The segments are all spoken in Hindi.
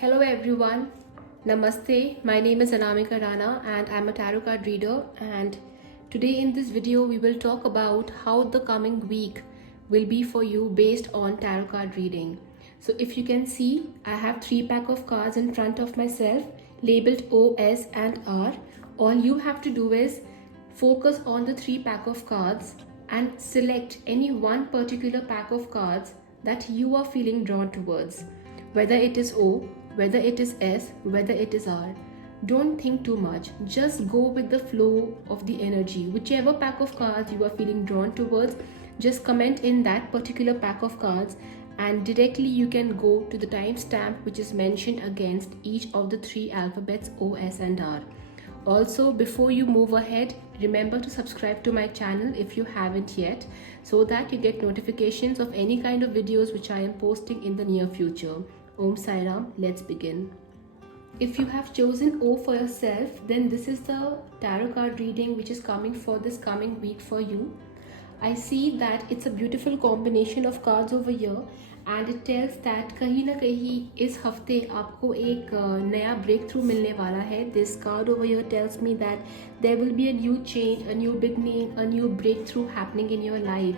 Hello everyone, Namaste. My name is Anamika Rana and I'm a tarot card reader. And today in this video, we will talk about how the coming week will be for you based on tarot card reading. So if you can see, I have 3 pack of cards in front of myself labeled O, S and R. All you have to do is focus on the 3 pack of cards and select any one particular pack of cards that you are feeling drawn towards. Whether it is O, whether it is S, whether it is R. Don't think too much. Just go with the flow of the energy. Whichever pack of cards you are feeling drawn towards, just comment in that particular pack of cards and directly you can go to the timestamp which is mentioned against each of the 3 alphabets O, S and R. Also, before you move ahead, remember to subscribe to my channel if you haven't yet, so that you get notifications of any kind of videos which I am posting in the near future. Om Sai Ram, let's begin. If you have chosen O for yourself, then this is the tarot card reading which is coming for this coming week for you. I see that it's a beautiful combination of cards over here and it tells that कहीं ना कहीं इस हफ्ते आपको एक नया ब्रेक थ्रू मिलने वाला है. This card over here tells me that there will be a new change, a new beginning, a new breakthrough happening in your life.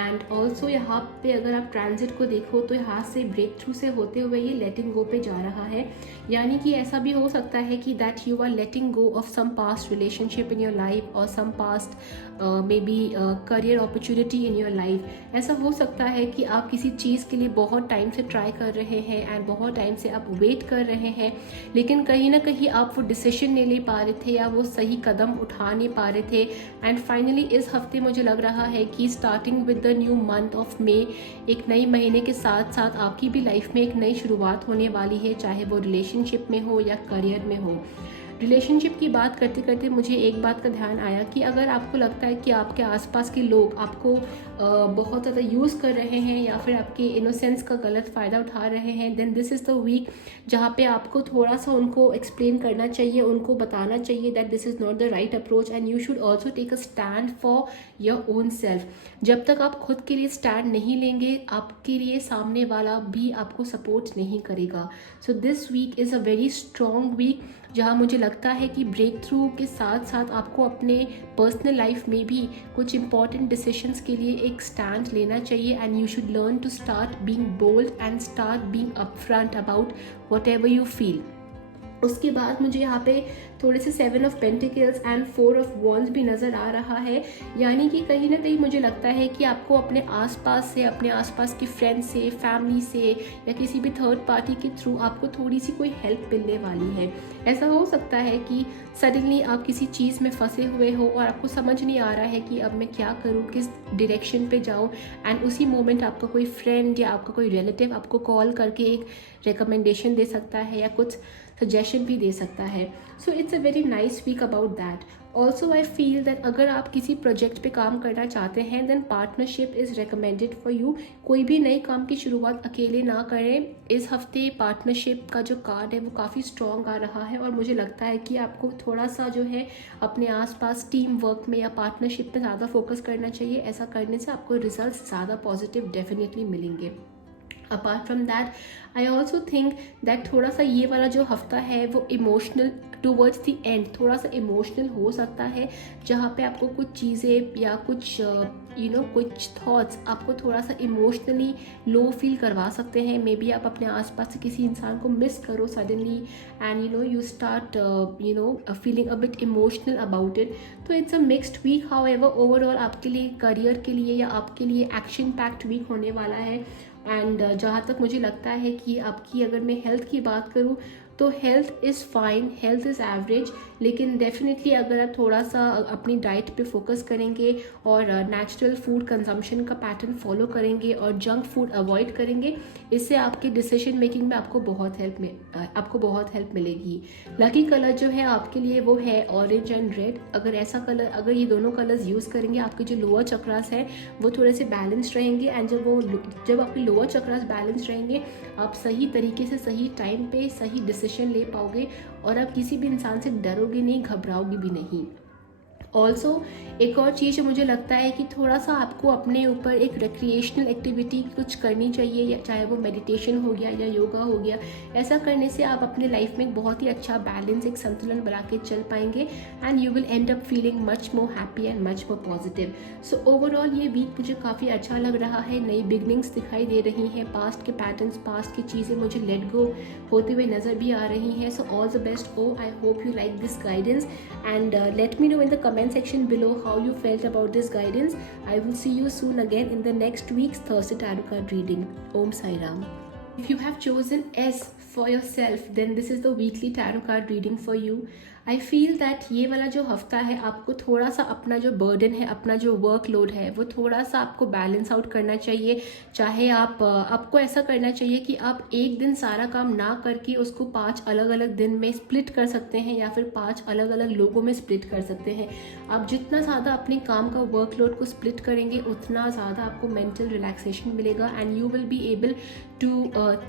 And also यहाँ पे अगर आप ट्रांजिट को देखो तो यहाँ से ब्रेक थ्रू से होते हुए ये लेटिंग गो पे जा रहा है. यानी कि ऐसा भी हो सकता है कि that you are letting go of some past relationship in your life और some past maybe career opportunity in your life. ऐसा हो सकता है कि आप किसी चीज़ के लिए बहुत टाइम से ट्राई कर रहे हैं एंड बहुत टाइम से आप वेट कर रहे हैं, लेकिन कहीं ना कहीं आप वो डिसीजन नहीं ले पा रहे थे या वो सही कदम उठा नहीं पा रहे थे. एंड फाइनली इस हफ्ते मुझे लग रहा है कि starting with the new month of May, एक नई महीने के साथ साथ आपकी भी लाइफ में एक नई शुरुआत होने वाली है, चाहे वो रिलेशनशिप में हो या करियर में हो. रिलेशनशिप की बात करते करते मुझे एक बात का ध्यान आया कि अगर आपको लगता है कि आपके आसपास के लोग आपको बहुत ज़्यादा यूज़ कर रहे हैं या फिर आपके इनोसेंस का गलत फ़ायदा उठा रहे हैं, then this is the week जहाँ पे आपको थोड़ा सा उनको एक्सप्लेन करना चाहिए, उनको बताना चाहिए that this is not the right approach and you should also take a stand for your own self. जब तक आप खुद के लिए स्टैंड नहीं लेंगे, आपके लिए सामने वाला भी आपको सपोर्ट नहीं करेगा. So this week is a very strong week जहाँ मुझे लगता है कि ब्रेक थ्रू के साथ साथ आपको अपने पर्सनल लाइफ में भी कुछ इंपॉर्टेंट डिसीजंस के लिए एक स्टैंड लेना चाहिए and you should learn to start being bold and start being upfront about whatever you feel. उसके बाद मुझे यहाँ पे थोड़े से 7 of pentacles and 4 of wands भी नज़र आ रहा है. यानी कि कहीं ना कहीं मुझे लगता है कि आपको अपने आसपास से, अपने आसपास की फ्रेंड से, फैमिली से या किसी भी थर्ड पार्टी के थ्रू आपको थोड़ी सी कोई हेल्प मिलने वाली है. ऐसा हो सकता है कि सडनली आप किसी चीज़ में फंसे हुए हो और आपको समझ नहीं आ रहा है कि अब मैं क्या करूँ, किस डायरेक्शन पे जाऊँ, एंड उसी मोमेंट आपका कोई फ्रेंड या आपका कोई रिलेटिव आपको कॉल करके एक रिकमेंडेशन दे सकता है या कुछ सजेशन भी दे सकता है. So it's a very nice week about that. Also I feel that अगर आप किसी प्रोजेक्ट पे काम करना चाहते हैं then partnership is recommended for you. कोई भी नए काम की शुरुआत अकेले ना करें. इस हफ्ते पार्टनरशिप का जो कार्ड है वो काफ़ी स्ट्रॉन्ग आ रहा है और मुझे लगता है कि आपको थोड़ा सा जो है अपने आसपास टीम वर्क में या पार्टनरशिप में ज़्यादा फोकस करना चाहिए. ऐसा करने से आपको रिजल्ट ज़्यादा पॉजिटिव डेफिनेटली मिलेंगे. Apart from that I also think that थोड़ा सा ये वाला जो हफ्ता है वो इमोशनल टूवर्ड्स द एंड थोड़ा सा इमोशनल हो सकता है, जहाँ पे आपको कुछ चीज़ें या कुछ कुछ थॉट्स आपको थोड़ा सा इमोशनली लो फील करवा सकते हैं. मे बी आप अपने आसपास से किसी इंसान को मिस करो suddenly and you start feeling a bit emotional about it. तो it's a mixed week. However overall आपके लिए करियर के लिए या आपके लिए एक्शन पैक्ड वीक होने वाला है. एंड जहाँ तक मुझे लगता है कि आपकी अगर मैं हेल्थ की बात करूँ तो health is fine, health is average, लेकिन डेफिनेटली अगर आप थोड़ा सा अपनी डाइट पे फोकस करेंगे और नेचुरल फूड कंजम्पशन का पैटर्न फॉलो करेंगे और जंक फूड अवॉइड करेंगे, इससे आपके डिसीजन मेकिंग में आपको बहुत हेल्प मिलेगी. लकी कलर जो है आपके लिए वो है ऑरेंज एंड रेड. अगर ये दोनों कलर्स यूज़ करेंगे आपके जो लोअर चक्रास है वो थोड़े से बैलेंस रहेंगे. एंड जब आपके लोअर चक्रास बैलेंस रहेंगे आप सही तरीके से सही टाइम पे सही डिसीजन ले पाओगे और आप किसी भी इंसान से डरोगे नहीं, घबराओगे भी नहीं. ऑल्सो एक और चीज़ जो मुझे लगता है कि थोड़ा सा आपको अपने ऊपर एक रिक्रिएशनल एक्टिविटी कुछ करनी चाहिए, या चाहे वो मेडिटेशन हो गया या योगा हो गया। ऐसा करने से आप अपने लाइफ में बहुत ही अच्छा बैलेंस, एक संतुलन बना के चल पाएंगे and you will and up feeling much more happy and much more positive. So overall ये वीक मुझे काफ़ी अच्छा लग रहा है। नई बिगनिंग्स दिखाई दे रही हैं, पास्ट के पैटर्न्स, पास्ट की चीज़ें मुझे लेट गो होते हुए नज़र भी आ रही हैं। So all the best. Oh I hope you like this guidance, and let me know in the comment section below how you felt about this guidance. I will see you soon again in the next week's Thursday tarot card reading. Om Sai Ram. If you have chosen S for yourself, then this is the weekly tarot card reading for you. I feel that ये वाला जो हफ्ता है आपको थोड़ा सा अपना जो बर्डन है, अपना जो वर्कलोड है, वो थोड़ा सा आपको बैलेंस आउट करना चाहिए। चाहे आपको ऐसा करना चाहिए कि आप एक दिन सारा काम ना करके उसको 5 अलग अलग दिन में स्प्लिट कर सकते हैं, या फिर 5 अलग अलग लोगों में स्प्लिट कर सकते हैं। आप जितना ज़्यादा अपने काम का वर्कलोड को स्प्लिट करेंगे उतना ज़्यादा आपको मेंटल रिलैक्सेशन मिलेगा and you will be able to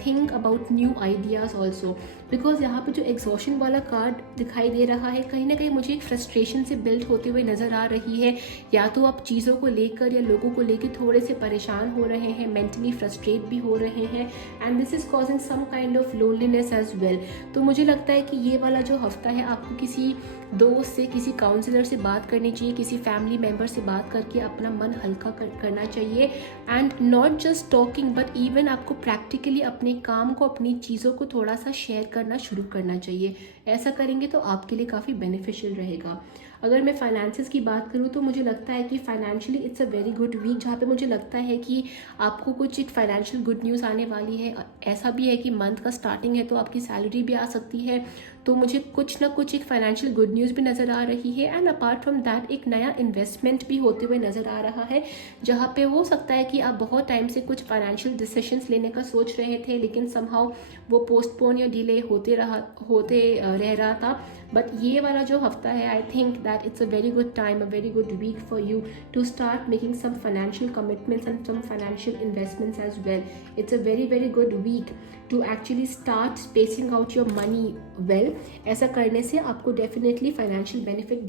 think about new ideas also. Because यहाँ पे जो एग्जॉशन वाला कार्ड दिखाई दे रहा है, कहीं ना कहीं मुझे एक फ्रस्ट्रेशन से बिल्ड होते हुए नज़र आ रही है। या तो आप चीज़ों को लेकर या लोगों को लेकर थोड़े से परेशान हो रहे हैं, मेंटली फ्रस्ट्रेट भी हो रहे हैं, and this is causing some kind of loneliness as well. तो मुझे लगता है कि ये वाला जो हफ्ता है आपको किसी दोस्त से, किसी काउंसलर से बात करनी चाहिए, किसी फैमिली मेम्बर से बात करके अपना मन हल्का करना चाहिए। And not just talking but even आपको प्रैक्टिकली अपने काम को, अपनी चीज़ों को थोड़ा सा शेयर करना शुरू करना चाहिए। ऐसा करेंगे तो आपके लिए काफ़ी बेनिफिशियल रहेगा। अगर मैं फाइनेंसेस की बात करूँ तो मुझे लगता है कि financially it's a very good week, जहाँ पे मुझे लगता है कि आपको कुछ एक फाइनेंशियल गुड न्यूज़ आने वाली है। ऐसा भी है कि मंथ का स्टार्टिंग है तो आपकी सैलरी भी आ सकती है, तो मुझे कुछ ना कुछ एक फाइनेंशियल गुड न्यूज़ भी नज़र आ रही है। एंड अपार्ट फ्रॉम दैट एक नया इन्वेस्टमेंट भी होते हुए नज़र आ रहा है, जहाँ पे हो सकता है कि आप बहुत टाइम से कुछ फाइनेंशियल डिसीजंस लेने का सोच रहे थे, लेकिन समहाउ वो पोस्टपोन या डिले होते रह रहा था। बट ये वाला जो हफ्ता है, I think that it's a very good time, a very good week for you to start making some financial commitments and some financial investments as well. It's a very good week to actually start spacing out your money well. ऐसा करने से आपको डेफिनेटली फाइनेंशियल बेनिफिट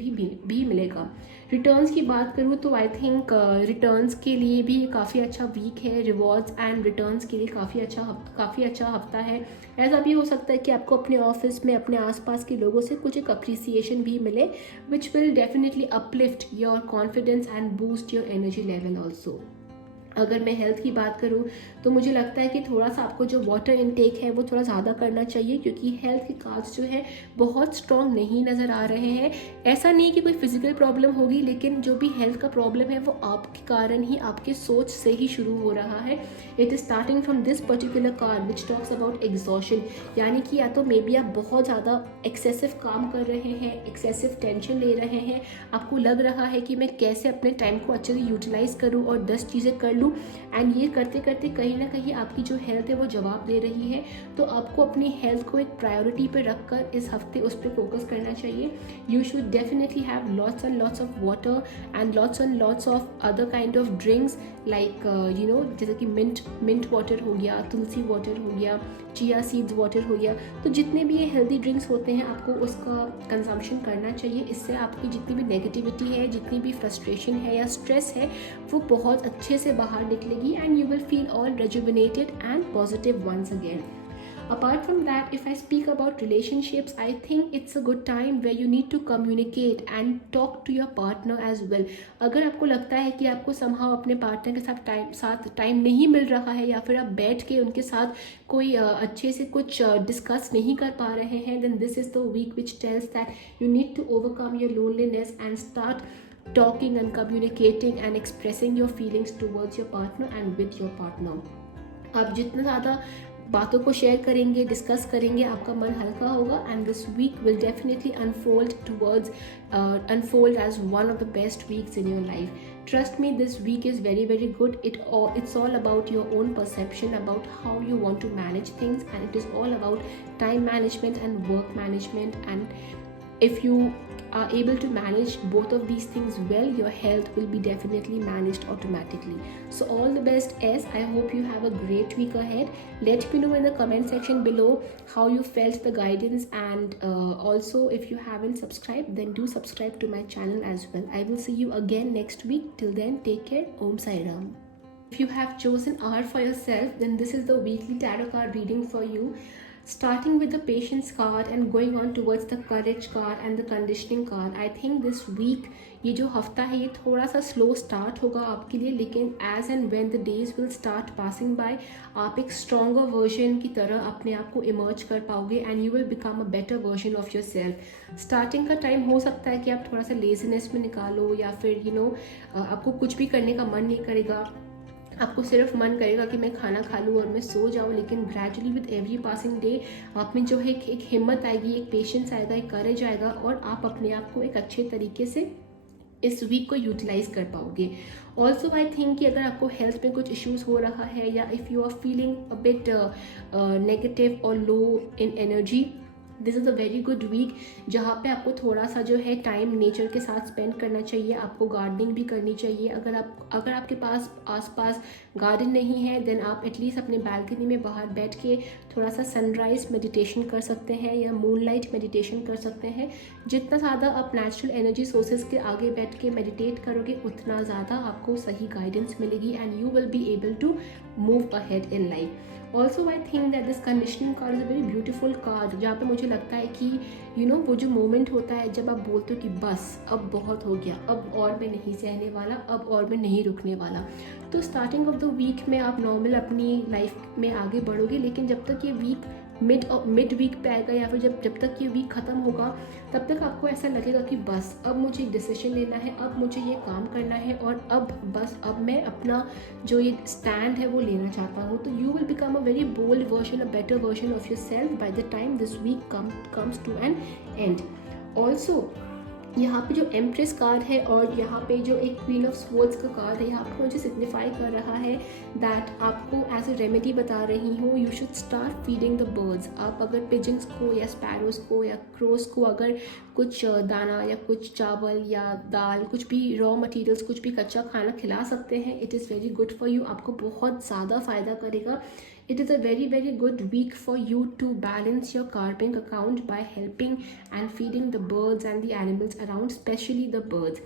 भी मिलेगा। रिटर्न्स की बात करूँ तो आई थिंक रिटर्न्स के लिए भी काफ़ी अच्छा वीक है। रिवॉर्ड्स एंड रिटर्न्स के लिए काफ़ी अच्छा हफ्ता है। ऐसा भी हो सकता है कि आपको अपने ऑफिस में, अपने आसपास के लोगों से कुछ एक अप्रिसिएशन भी मिले, which will definitely uplift your confidence and boost your energy level also. अगर मैं हेल्थ की बात करूँ तो मुझे लगता है कि थोड़ा सा आपको जो वाटर इनटेक है वो थोड़ा ज़्यादा करना चाहिए, क्योंकि हेल्थ के कार्ड्स जो है बहुत स्ट्रॉन्ग नहीं नज़र आ रहे हैं। ऐसा नहीं कि कोई फिजिकल प्रॉब्लम होगी, लेकिन जो भी हेल्थ का प्रॉब्लम है वो आपके कारण ही, आपके सोच से ही शुरू हो रहा है। It is starting from this particular card which talks about exhaustion, यानी कि या तो मे बी आप बहुत ज़्यादा एक्सेसिव काम कर रहे हैं, एक्सेसिव टेंशन ले रहे हैं, आपको लग रहा है कि मैं कैसे अपने टाइम को अच्छे से यूटिलाइज करूँ और 10 चीज़ें कर लूँ, एंड ये करते करते कहीं ना कहीं आपकी जो हेल्थ है वो जवाब दे रही है। तो आपको अपनी हेल्थ को एक प्रायोरिटी पे रखकर इस हफ्ते उस पर फोकस करना चाहिए। You should definitely have lots and lots of water and lots of other kind of drinks, like जैसे कि मिंट वाटर हो गया, तुलसी वाटर हो गया, चिया सीड्स वाटर हो गया। तो जितने भी ये हेल्दी ड्रिंक्स होते हैं आपको उसका कंजम्पशन करना चाहिए। इससे आपकी जितनी भी नेगेटिविटी है, जितनी भी फ्रस्ट्रेशन है या स्ट्रेस है, वो बहुत अच्छे से बाहर निकलेगी and you will feel all rejuvenated and positive once again. Apart from that, if I speak about relationships, I think it's a good time where you need to communicate and talk to your partner as well. अगर आपको लगता है कि आपको somehow अपने पार्टनर के साथ टाइम नहीं मिल रहा है, या फिर आप बैठ के उनके साथ कोई अच्छे से कुछ डिस्कस नहीं कर पा रहे हैं, then this is the week which tells that you need to overcome your loneliness and start talking and communicating and expressing your feelings towards your partner and with your partner. आप जितना ज़्यादा बातों को शेयर करेंगे, डिस्कस करेंगे, आपका मन हल्का होगा, and this week will definitely unfold as one of the best weeks in your life. Trust me, this week is very good. It's all about your own perception about how you want to manage things, and it is all about time management and work management, and if you are able to manage both of these things well, your health will be definitely managed automatically. So all the best, as I hope you have a great week ahead. Let me know in the comment section below how you felt the guidance, and also if you haven't subscribed, then do subscribe to my channel as well. I will see you again next week. Till then, take care. Om Sai Ram. If you have chosen R for yourself, then this is the weekly tarot card reading for you. Starting with the patience card and going on towards the courage card and the conditioning card. I think this week, ये जो हफ्ता है, ये थोड़ा सा स्लो स्टार्ट होगा आपके लिए, लेकिन as and when the days will start passing by, आप एक स्ट्रॉन्गर वर्जन की तरह अपने आप को इमर्ज कर पाओगे and you will become a better version of your self. Starting का टाइम हो सकता है कि आप थोड़ा सा लेजीनेस में निकालो, या फिर आपको कुछ भी करने का मन नहीं करेगा, आपको सिर्फ मन करेगा कि मैं खाना खा लूँ और मैं सो जाऊँ. लेकिन gradually with every passing day आप में जो है एक हिम्मत आएगी, एक पेशेंस आएगा, एक करेज आएगा, और आप अपने आप को एक अच्छे तरीके से इस वीक को यूटिलाइज कर पाओगे. ऑल्सो आई थिंक कि अगर आपको हेल्थ में कुछ इश्यूज हो रहा है, या if you are feeling a bit negative और low in energy, this is a very good week जहाँ पे आपको थोड़ा सा जो है टाइम नेचर के साथ स्पेंड करना चाहिए. आपको गार्डनिंग भी करनी चाहिए. अगर आपके पास आसपास गार्डन नहीं है, देन आप एटलीस्ट अपने बालकनी में बाहर बैठ के थोड़ा सा सनराइज मेडिटेशन कर सकते हैं या मूनलाइट मेडिटेशन कर सकते हैं. जितना ज़्यादा आप नेचुरल एनर्जी सोर्सेज के आगे बैठ के मेडिटेट करोगे, उतना ज़्यादा आपको सही गाइडेंस मिलेगी and you will be able to move ahead in life. Also I think that this conditioning card is a very beautiful card, जहाँ पे मुझे लगता है कि वो जो मोमेंट होता है जब आप बोलते हो कि बस अब बहुत हो गया, अब और मैं नहीं सहने वाला, अब और मैं नहीं रुकने वाला. तो स्टार्टिंग ऑफ द वीक में आप नॉर्मल अपनी लाइफ में आगे बढ़ोगे, लेकिन जब तक ये वीक मिड वीक पे आएगा, या फिर जब तक ये वीक ख़त्म होगा, तब तक आपको ऐसा लगेगा कि बस अब मुझे एक डिसीजन लेना है, अब मुझे ये काम करना है, और अब मैं अपना जो ये स्टैंड है वो लेना चाहता हूँ. तो you will become a very bold version, a better version of your self by the time this week comes to an end. Also यहाँ पे जो एम्प्रेस कार्ड है और यहाँ पे जो एक क्वीन ऑफ स्वॉर्ड्स का कार्ड है, यहाँ पे मुझे सिग्निफाई कर रहा है दैट आपको एज ए रेमेडी बता रही हूँ, you should start feeding the birds. आप अगर पिजन्स को या स्पैरोज को या क्रोस को अगर कुछ दाना या कुछ चावल या दाल, कुछ भी रॉ मटेरियल्स, कुछ भी कच्चा खाना खिला सकते हैं, it is very good for you. आपको बहुत ज़्यादा फ़ायदा करेगा. It is a very very good week for you to balance your carving account by helping and feeding the birds and the animals around, especially the birds.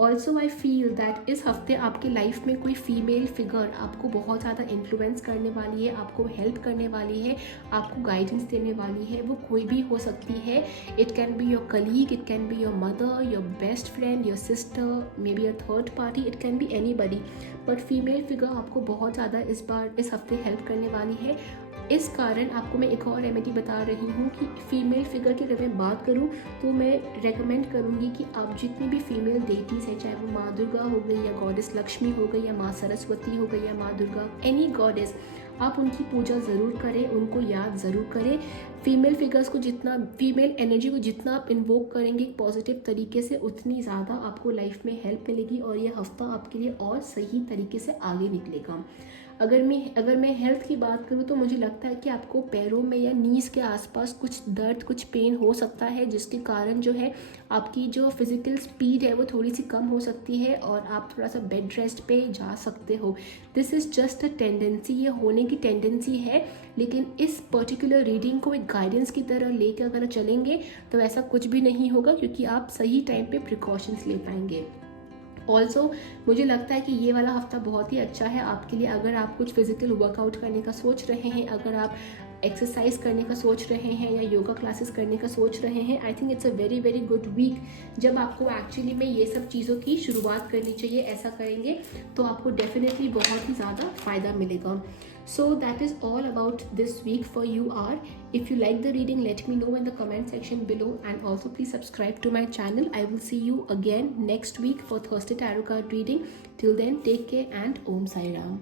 Also I feel that इस हफ्ते आपकी लाइफ में कोई फीमेल फिगर आपको बहुत ज़्यादा इन्फ्लुएंस करने वाली है, आपको हेल्प करने वाली है, आपको गाइडेंस देने वाली है. वो कोई भी हो सकती है. It can be your colleague, it can be your mother, your best friend, your sister, may be a third party, it can be any buddy. But female figure आपको बहुत ज़्यादा इस हफ्ते हेल्प करने वाली है. इस कारण आपको मैं एक और रेमेडी बता रही हूँ कि फीमेल फिगर की अगर मैं बात करूँ तो मैं रेकमेंड करूँगी कि आप जितनी भी फीमेल डेटीज़ हैं, चाहे वो माँ दुर्गा हो गई या गॉडेस लक्ष्मी हो गई या माँ सरस्वती हो गई या माँ दुर्गा, एनी गॉडेस, आप उनकी पूजा ज़रूर करें, उनको याद ज़रूर करें. फीमेल फिगर्स को जितना, फीमेल एनर्जी को जितना आप इन्वोक करेंगे पॉजिटिव तरीके से, उतनी ज़्यादा आपको लाइफ में हेल्प मिलेगी और ये हफ्ता आपके लिए और सही तरीके से आगे निकलेगा. अगर मैं हेल्थ की बात करूँ तो मुझे लगता है कि आपको पैरों में या नीज़ के आसपास कुछ दर्द, कुछ पेन हो सकता है, जिसके कारण जो है आपकी जो फिज़िकल स्पीड है वो थोड़ी सी कम हो सकती है और आप थोड़ा सा बेड रेस्ट पे जा सकते हो. This is just a tendency, ये होने की टेंडेंसी है, लेकिन इस पर्टिकुलर रीडिंग को एक गाइडेंस की तरह लेकर अगर चलेंगे तो ऐसा कुछ भी नहीं होगा, क्योंकि आप सही टाइम पे प्रिकॉशंस ले पाएंगे. ऑल्सो मुझे लगता है कि ये वाला हफ्ता बहुत ही अच्छा है आपके लिए. अगर आप कुछ फिजिकल वर्कआउट करने का सोच रहे हैं, अगर आप एक्सरसाइज करने का सोच रहे हैं या योगा क्लासेस करने का सोच रहे हैं, I think it's a very very good week जब आपको एक्चुअली में ये सब चीज़ों की शुरुआत करनी चाहिए. ऐसा करेंगे तो आपको डेफिनेटली बहुत ही ज़्यादा फ़ायदा मिलेगा. So that is all about this week for you are. If you like the reading, let me know in the comment section below, and also please subscribe to my channel. I will see you again next week for Thursday Tarot card reading. Till then, take care and Om Sai Ram.